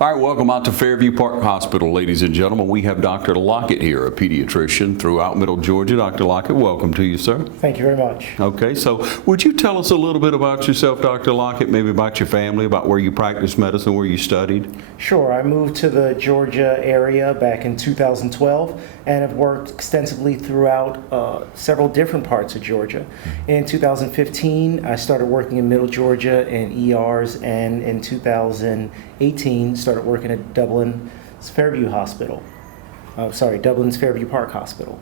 All right, welcome out to Fairview Park Hospital, ladies and gentlemen. We have Dr. Lockett here, a pediatrician throughout Middle Georgia. Dr. Lockett, welcome to you, sir. Thank you very much. Okay, so would you tell us a little bit about yourself, Dr. Lockett, maybe about your family, about where you practiced medicine, where you studied? Sure. I moved to the Georgia area back in 2012 and have worked extensively throughout several different parts of Georgia. In 2015, I started working in Middle Georgia in ERs, and in 2018, started working at Dublin's Fairview Park Hospital.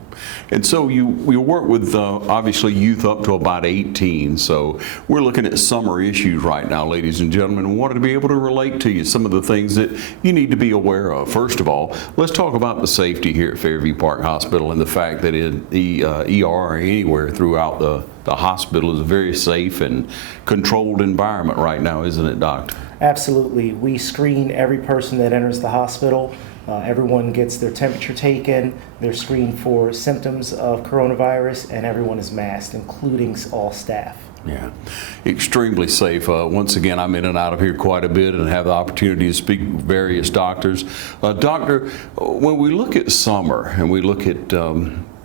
And so you work with obviously youth up to about 18, so we're looking at summer issues right now, ladies and gentlemen, and wanted to be able to relate to you some of the things that you need to be aware of. First of all, let's talk about the safety here at Fairview Park Hospital and the fact that in the ER or anywhere throughout the hospital is a very safe and controlled environment right now, isn't it, Doctor? Absolutely. We screen every person that enters the hospital. Everyone gets their temperature taken, they're screened for symptoms of coronavirus, and everyone is masked, including all staff. Yeah, extremely safe. Once again, I'm in and out of here quite a bit and have the opportunity to speak with various doctors. Doctor, when we look at summer and we look at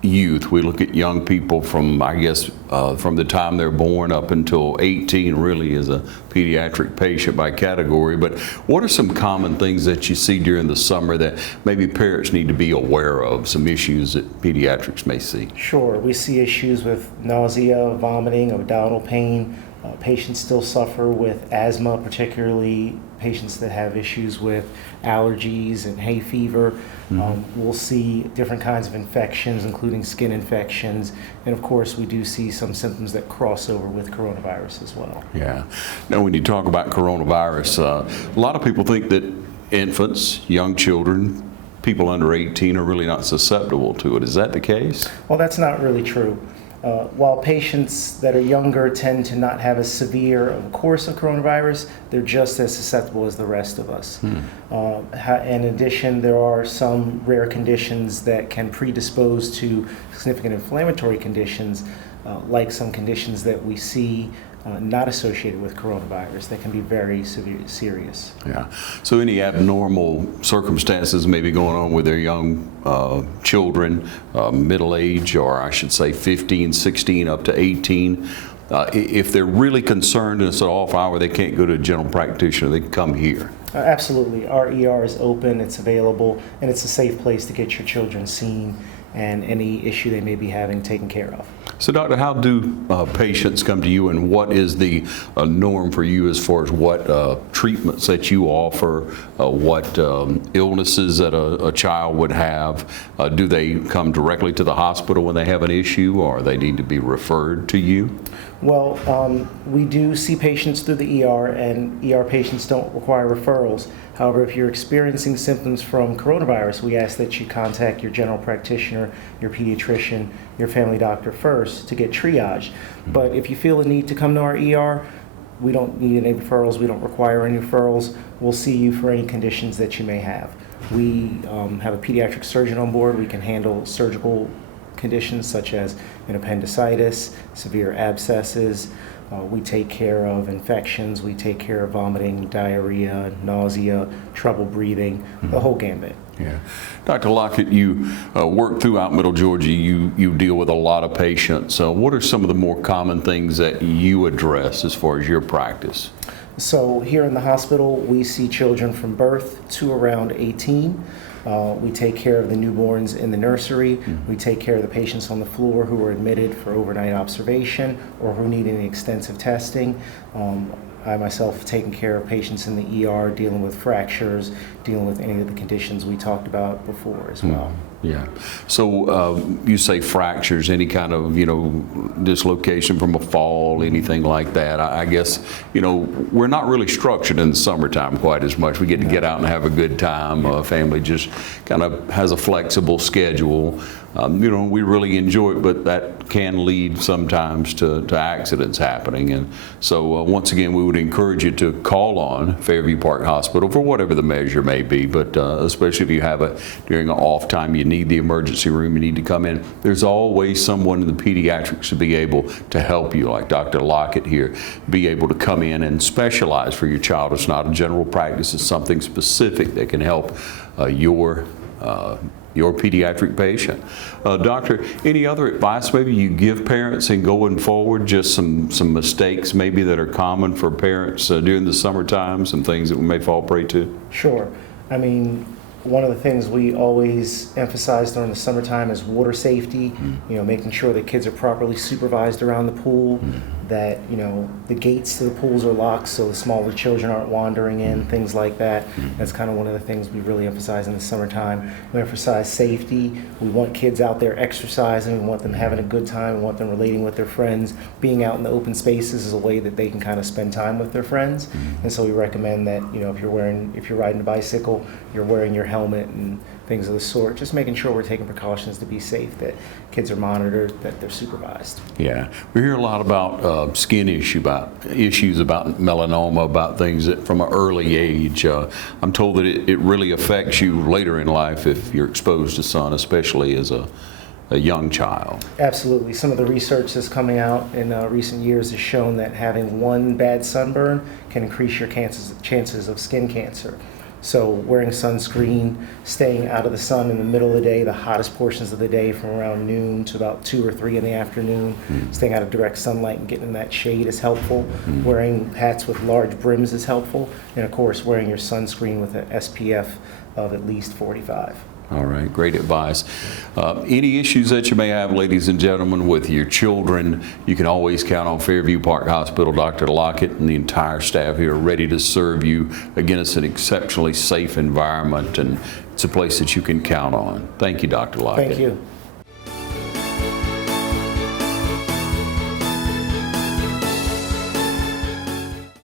youth, we look at young people from, I guess, from the time they're born up until 18 really is a pediatric patient by category, but what are some common things that you see during the summer that maybe parents need to be aware of, some issues that pediatrics may see? Sure, we see issues with nausea, vomiting, abdominal pain. Patients still suffer with asthma, particularly patients that have issues with allergies and hay fever. We'll see different kinds of infections, including skin infections, and of course we do see some symptoms that cross over with coronavirus as well. Yeah. Now when you talk about coronavirus, a lot of people think that infants, young children, people under 18 are really not susceptible to it. Is that the case? Well, that's not really true. While patients that are younger tend to not have a severe course of coronavirus, they're just as susceptible as the rest of us. In addition, there are some rare conditions that can predispose to significant inflammatory conditions, like some conditions that we see not associated with coronavirus that can be very serious. Yeah. So any abnormal circumstances may be going on with their young children, middle age, or I should say 15, 16 up to 18, if they're really concerned and it's an off hour, they can't go to a general practitioner, they can come here. Absolutely. Our ER is open, it's available, and it's a safe place to get your children seen and any issue they may be having taken care of. So, Doctor, how do patients come to you, and what is the norm for you as far as what treatments that you offer, what illnesses that a child would have? Do they come directly to the hospital when they have an issue, or they need to be referred to you? Well, we do see patients through the ER, and ER patients don't require referrals. However, if you're experiencing symptoms from coronavirus, we ask that you contact your general practitioner, your pediatrician, your family doctor first to get triaged. But if you feel a need to come to our ER, we don't need any referrals. We don't require any referrals. We'll see you for any conditions that you may have. We have a pediatric surgeon on board. We can handle surgical conditions such as an appendicitis, severe abscesses. We take care of infections, we take care of vomiting, diarrhea, nausea, trouble breathing, the whole gambit. Yeah. Dr. Lockett, you work throughout Middle Georgia. You deal with a lot of patients. What are some of the more common things that you address as far as your practice? So here in the hospital, we see children from birth to around 18. We take care of the newborns in the nursery. We take care of the patients on the floor who are admitted for overnight observation or who need any extensive testing. I myself have taken care of patients in the ER dealing with fractures, dealing with any of the conditions we talked about before as well. Yeah. So you say fractures, any kind of, dislocation from a fall, anything like that. I guess, we're not really structured in the summertime quite as much. We get to get out and have a good time. Family just kind of has a flexible schedule. we really enjoy it, but that can lead sometimes to accidents happening. And so once again, we would encourage you to call on Fairview Park Hospital for whatever the measure may be, but especially if you have during an off time, you need the emergency room, you need to come in. There's always someone in the pediatrics to be able to help you, like Dr. Lockett here, be able to come in and specialize for your child. It's not a general practice, it's something specific that can help your pediatric patient. Doctor, any other advice maybe you give parents in going forward, just some mistakes maybe that are common for parents during the summertime, some things that we may fall prey to? Sure. I mean, one of the things we always emphasize during the summertime is water safety, making sure that kids are properly supervised around the pool, that, the gates to the pools are locked so the smaller children aren't wandering in, things like that. That's kind of one of the things we really emphasize in the summertime. We emphasize safety. We want kids out there exercising. We want them having a good time. We want them relating with their friends. Being out in the open spaces is a way that they can kind of spend time with their friends. And so we recommend that, if you're riding a bicycle, you're wearing your helmet and things of the sort, just making sure we're taking precautions to be safe, that kids are monitored, that they're supervised. Yeah, we hear a lot about skin issues about melanoma, about things that from an early age. I'm told that it really affects you later in life if you're exposed to sun, especially as a young child. Absolutely. Some of the research that's coming out in recent years has shown that having one bad sunburn can increase your chances of skin cancer. So wearing sunscreen, staying out of the sun in the middle of the day, the hottest portions of the day from around noon to about 2 or 3 in the afternoon, staying out of direct sunlight and getting in that shade is helpful. Wearing hats with large brims is helpful. And of course, wearing your sunscreen with an SPF of at least 45. All right, great advice. Any issues that you may have, ladies and gentlemen, with your children, you can always count on Fairview Park Hospital. Dr. Lockett and the entire staff here are ready to serve you. Again, it's an exceptionally safe environment, and it's a place that you can count on. Thank you, Dr. Lockett. Thank you.